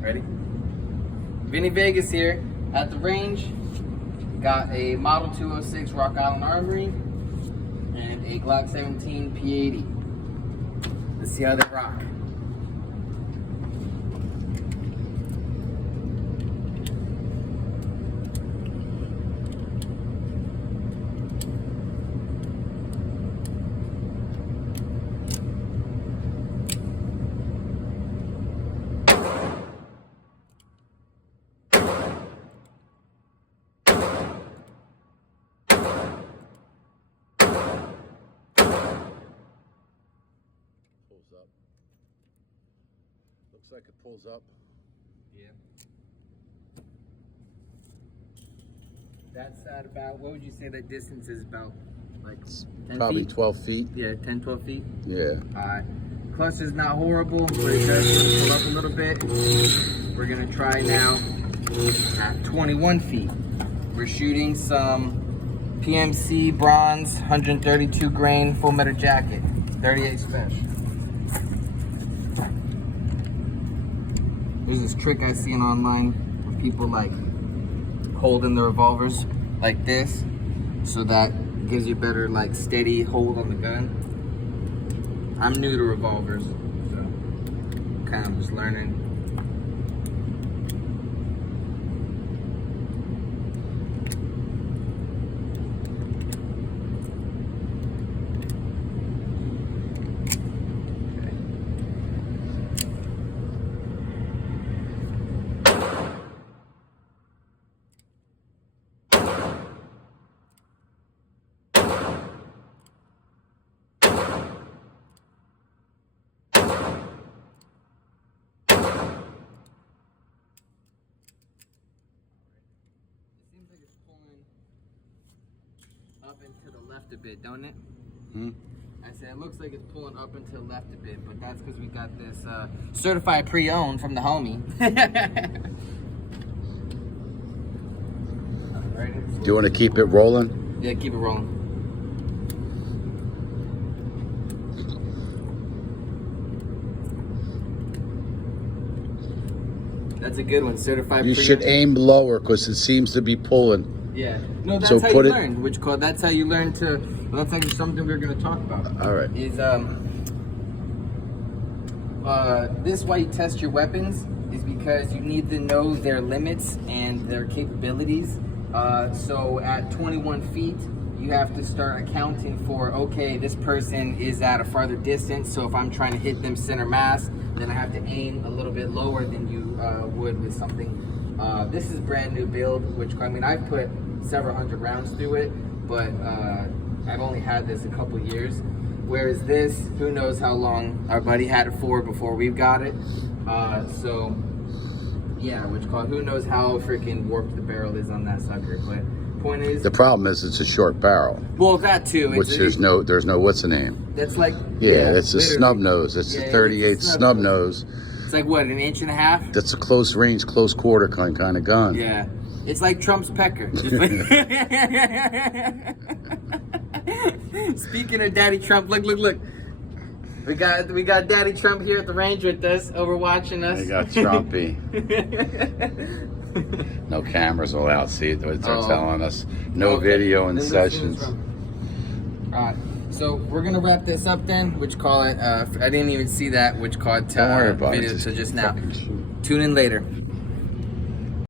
Ready? Vinny Vegas here at the range. Got a Model 206 Rock Island Armory and a Glock 17 P80. Let's see how they rock. Pulls up. Looks like it pulls up. Yeah. That's at about, what would you say that distance is about? Like 10 Probably feet? 12 feet. Yeah, 10, 12 feet. Yeah. Alright. Clutcher's not horrible, but it does pull up a little bit. We're gonna try now at 21 feet. We're shooting some PMC bronze 132 grain full metal jacket, 38 special. There's this trick I seen online where people like holding the revolvers like this, so that gives you better like steady hold on the gun. I'm new to revolvers, so kind of just learning. Up and to the left a bit, don't it? I said it looks like it's pulling up and to the left a bit, but that's because we got this certified pre-owned from the homie. Do you want to keep it rolling? Yeah, keep it rolling. That's a good one, certified You pre-owned. should aim lower because it seems to be pulling. Yeah. No, that's So how you put it- learn. That's how you learn to. Well, that's actually something we're going to talk about. All right. Is this why you test your weapons? Is because you need to know their limits and their capabilities. So at 21 feet, you have to start accounting for, okay, this person is at a farther distance. So if I'm trying to hit them center mass, then I have to aim a little bit lower than you would with something. This is brand new build, which, I mean, I've put several hundred rounds through it, but I've only had this a couple years. Whereas this, who knows how long our buddy had it for before we've got it. So yeah, who knows how freaking warped the barrel is on that sucker. But point is, The problem is it's a short barrel, well, that too. which there's no what's the name? That's like, Yeah, it's a literally. snub nose. It's Yeah, a it's 38 a snub snub nose. It's like what, an inch and a half? That's a close range, close quarter kind of gun. Yeah, it's like Trump's pecker. Just like speaking of Daddy Trump, look. We got Daddy Trump here at the range with us, overwatching us. They got Trumpy. No cameras allowed. See what they're telling us. No Okay. video in Then let's do sessions. this one. All right, so we're gonna wrap this up then. Which call it? I didn't even see that. Which call it? Don't worry about video it. to just now. fucking shoot. Tune in later.